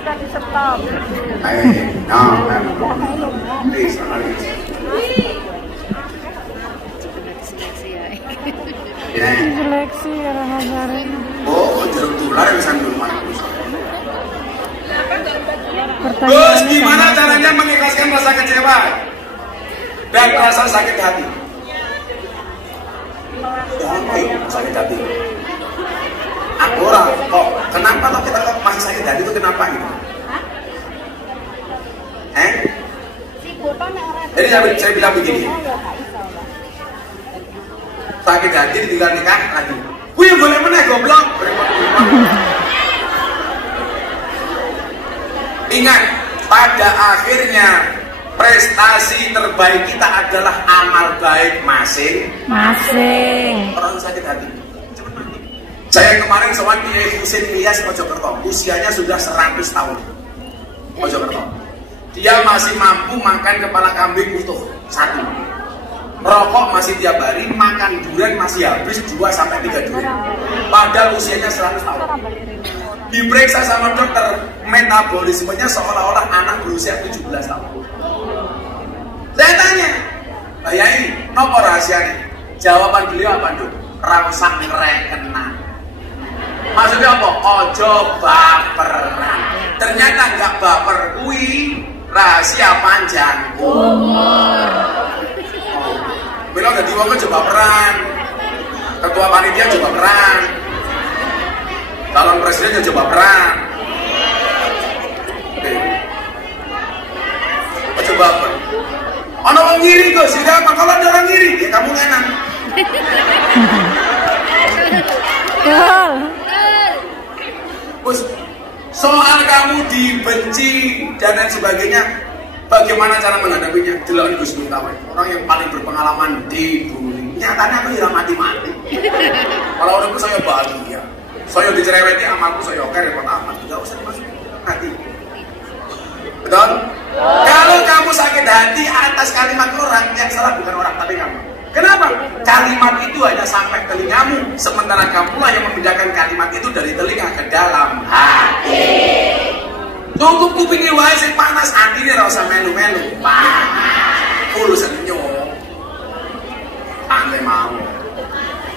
sudah di stop. Seleksi karena ngajarin. Oh, jeruk tular bisa minuman. Pertanyaan gimana caranya mengikhlaskan rasa kecewa dan rasa sakit hati? Sakit hati. Aku orang kok kenapa kok kita masih sakit hati itu kenapa gitu? Jadi saya bilang begini. Sakit hati ditinggal nikah lagi. Wih boleh meneh goblok. Ingat, pada akhirnya prestasi terbaik kita adalah amal baik masing-masing. Orang sakit hati. Saya kemarin sowan Kiai Husin Ilyas Mojokerto, usianya sudah 100 tahun. Mojokerto. Dia masih mampu makan kepala kambing utuh satu. Rokok masih tiap hari, makan durian masih habis 2-3 durian. Padahal usianya 100 tahun. Diperiksa sama dokter, metabolismenya seolah-olah anak berusia 17 tahun. Saya tanya, Pak Yai, apa rahasianya? Jawaban beliau apa, Dok? Rausak ngerekenan. Maksudnya apa? Ojo baperan. Ternyata nggak baper, kui rahasia panjang umur. Bilang udah diwakil coba peran, ketua panitia coba peran, calon presiden coba peran. Coba peran. Orang ngiri kok sih, apa kalau ada orang ngiri ya kamu enak. Bos, soal kamu dibenci dan lain sebagainya, bagaimana cara menghadapinya? Delok Gus Miftah, orang yang paling berpengalaman dibully. Nyatanya aku ya mati-mati. Kalau orang itu saya bahagia, saya dicereweti amalku saya oke repot amat. Tidak usah dimasukin hati. Betul? Kalau kamu sakit hati atas kalimat orang, yang salah bukan orang tapi kamu. Kenapa? Kalimat itu hanya sampai telingamu, sementara kamulah yang membedakan kalimat itu dari telinga ke dalam hati. Tunggu kupingnya wae sing panas, atine ora usah melu-melu. Panas. Kulo senyum. Ane mau.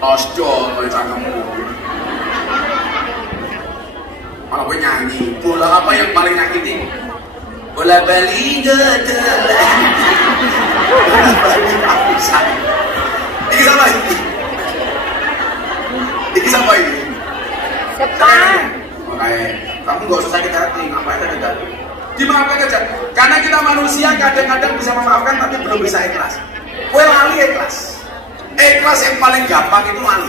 Osjo kowe cangkemmu. Malah kowe nyanyi. Bola apa yang paling nyakiti? Bola Bali gedelah. Bola Bali aku sayang. Ini siapa ini? Ini siapa ini? Sepan. Oke. Kamu gak usah sakit hati, ngapain sakit hati? Dimaafkan aja, karena kita manusia kadang-kadang bisa memaafkan tapi belum bisa ikhlas. Kue lali ikhlas. Ikhlas yang paling gampang itu lali.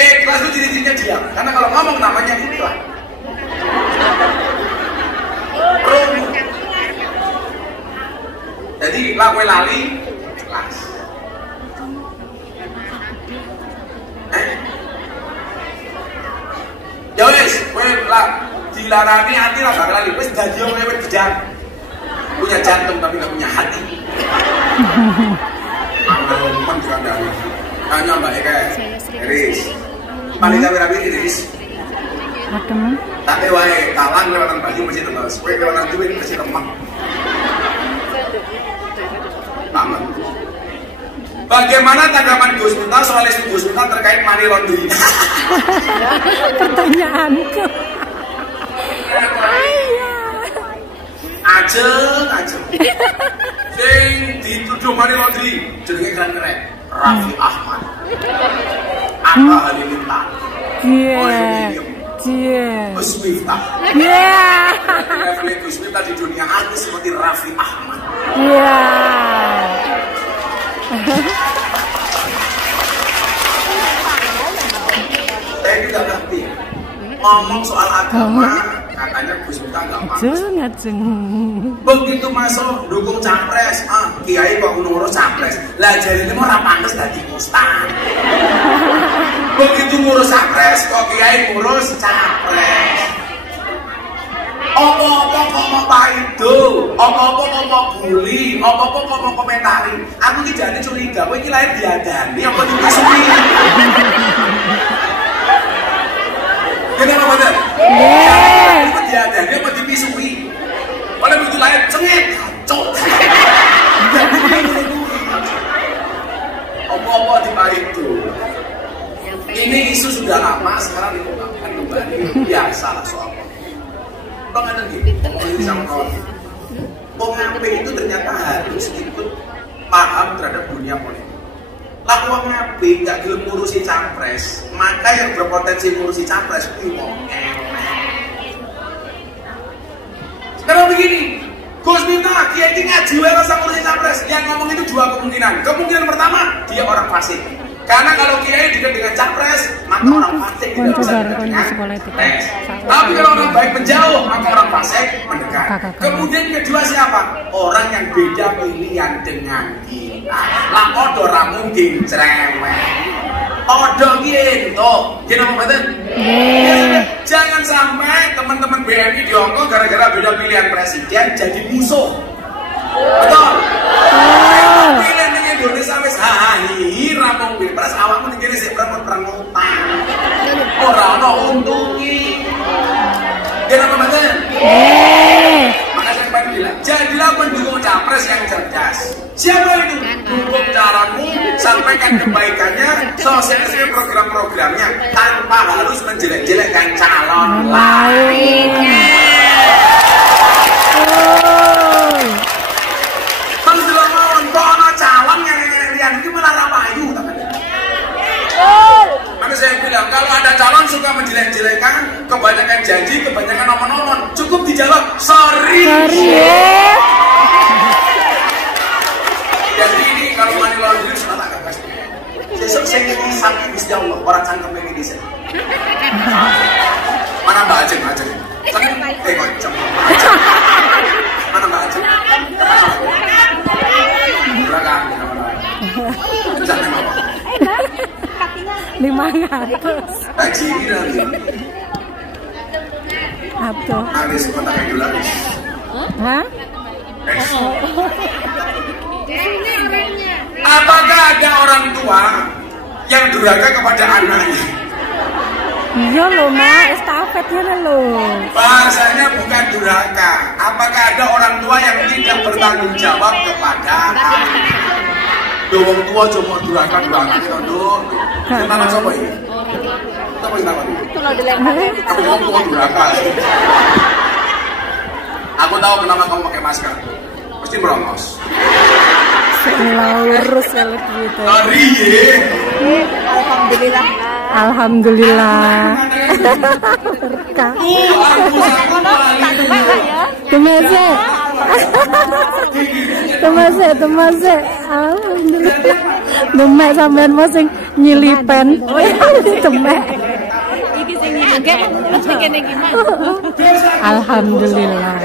Ikhlas itu ciri-cirinya diam, karena kalau ngomong namanya ikhlas. Jadi lah kue lali, ikhlas. Ya wes, kowe lah dilarani hati lah bakal lali. Wes dadi wong lewat dijak. Punya jantung tapi enggak punya hati. Aman dikandani. Tanya Mbak Eka. Iris. Paling rapi-rapi Iris. Adem. Tapi wae talang lewatan baju mesti terus. Kowe lewatan duit mesti lemah. Aman. Bagaimana tanggapan Gus Miftah soal isu Gus Miftah terkait money laundering? Pertanyaanku. Ajeng. Sing dituduh money laundering jenenge keren. Raffi Ahmad. Atta Halilintar. Gus Miftah. Level Gus Miftah di dunia artis seperti Raffi Ahmad. Saya tidak ngerti. Ngomong soal agama, katanya Gus Miftah nggak Ngajeng. Begitu masuk dukung capres, kiai kok ngurus capres. Lah jadi ini mau pantes dadi ustaz. Begitu ngurus capres, kok kiai ngurus capres. Apa-apa kok mau paido, apa-apa kok mau bully, apa-apa kok mau komentari. Aku ki jane curiga, kowe iki lahir diadani apa dikasumi? Gini apa bener? Diadani biasa lah soal bang ada gitu ngomongin sama kawan wong apik itu ternyata harus ikut paham terhadap dunia politik lah wong apik gak gelem ngurusi capres maka yang berpotensi ngurusi capres itu wong sekarang begini Gus Miftah, dia ini ngaji rasa ngurusi capres yang ngomong itu dua kemungkinan pertama dia orang fasik karena kalau kiai dengan capres maka orang fasik tidak bisa dengan capres tapi kalau orang baik menjauh maka orang fasik mendekat kemudian kedua siapa? Orang yang beda pilihan dengan kita lah odo ra mungkin cerewet odo gitu gini apa betul? Jangan sampai teman-teman BMI di Hongkong gara-gara beda pilihan presiden jadi musuh betul? Pilihan dengan Indonesia wis hahihi rampung pilpres awakmu dikira sih perang utang orang untungi gini apa betul? Maka saya pengen bilang jadilah pendukung capres yang cerdas siapa itu? Dukung caramu sampaikan kebaikannya sosialisasi program-programnya tanpa harus menjelek-jelekkan calon lainnya menjelang mawon kono calon yang lihat itu malah rapayu maka saya bilang kalau ada calon suka menjelek-jelekan kebanyakan janji, kebanyakan omong-omong cukup dijawab sorry. Jadi ini kalau money laundering sudah tak gagas. Sesuk sing iki sakit Gusti Allah, ora cangkem iki dhisik. Mana Mbak Ajeng? Kok mana Mbak Ajeng? Belakang. Jangan apa. 500. Haji ini lagi. Apa? Habis kontak dulu habis. Hah? Apakah ada orang tua yang durhaka kepada anaknya? Iya loh mak, estafetnya loh. Bahasanya bukan durhaka. Apakah ada orang tua yang tidak bertanggung jawab kepada anaknya? Wong tua cuma durhaka itu dong. Gimana coba ini? Coba ini apa nih? Wong tua durhaka. Aku tahu kenapa kamu pakai masker. Pasti merongos. Lurus kalau gitu. Alhamdulillah. Alhamdulillah. Berkah. Temase. Alhamdulillah. Demek sampean mau sing nyilipen. Oh ya, demek. Iki sing nyilipke, sing kene gimana? Alhamdulillah.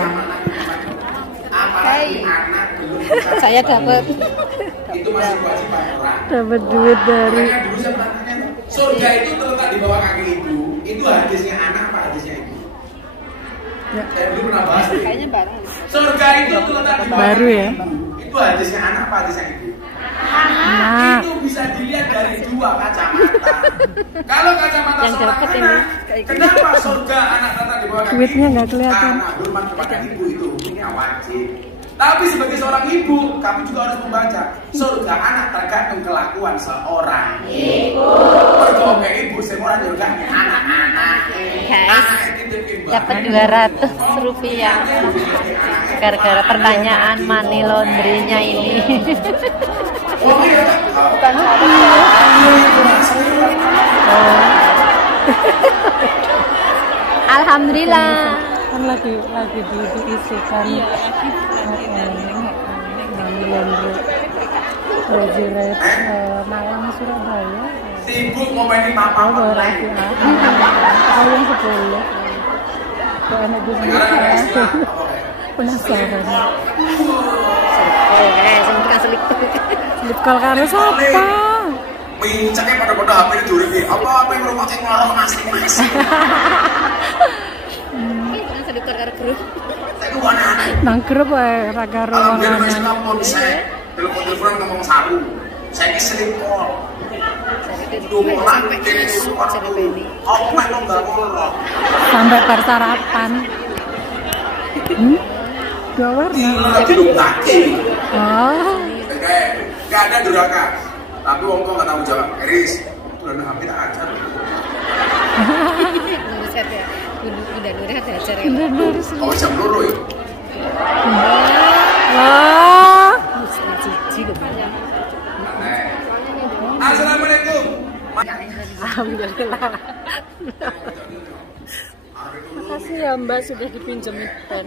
Saya dapat Itu masih kewajiban orang. Dapat duit dari Dulu saya pernah tanya, surga itu terletak di bawah kaki ibu. Itu hadisnya anak apa hadisnya ibu? Saya dulu pernah bahas deh. kayaknya bareng. Surga itu terletak di bawah Baru kaki ya? ibu. Itu hadisnya anak apa hadisnya ibu? nah. Itu bisa dilihat dari dua kacamata. Kalau kacamata Yang seorang dapat anak, ini. kenapa surga anak terletak di bawah kaki Duitnya ibu? nggak kelihatan. Karena hormat kepada ibu itu hukumnya wajib. Tapi sebagai seorang ibu, kamu juga harus membaca surga anak tergantung kelakuan seorang ibu. Berdoa ibu semua surga anak-anak. Guys, dapat 200 rupiah gara-gara pertanyaan money laundry-nya ini. Bukan Alhamdulillah. Kan lagi diisikan. Baju red Malang Surabaya. Sibuk ngomongin papa Oh, berarti kalau yang 10. Kok anak gue penasaran. Slip call karo siapa? Mincaknya pada HP itu dulu nih. Apa yang rumah cek ngelarang masing-masing. Sedekar karo grup. Saya itu anak-anak. Nang grup wae ra karo Alhamdulillah wong wis lanang. telepon saya. Telepon ngomong saru. Saya ini sering call. Dulang ini. Aku memang enggak ngolok. Sampai bar sarapan. Dua warna. Lagi lagi. Oh. Enggak ada durhaka. Tapi wong kok enggak tahu jawab. Eris, bulan HP tak ajar. Buset ya. Udah lurus diajar ya. Udah lurus. Kalau jam loro ya. Wah. Cici kemana? Assalamualaikum. Alhamdulillah. Makasih ya Mbak sudah dipinjemin pen.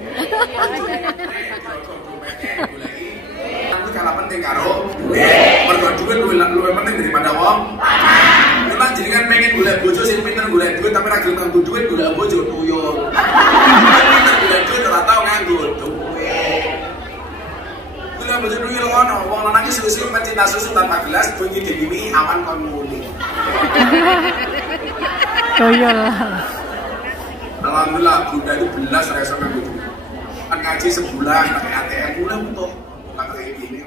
Aku kalah penting karo mergo duit luwih penting daripada wong. Memang jenengan pengen golek bojo sing pinter golek duit tapi ra gelem nganggo duit golek bojo tuyul. Pinter golek duit ora tau nganggo duit. Golek bojo tuyul ngono, wong lanang iki susu pencinta susu tanpa gelas bunyi dibimi awan kon muni. Tuyul. Alhamdulillah bunda itu belas rasa nganggo duit. Kan ngaji sebulan pakai ATM bulan tuh pakai gini.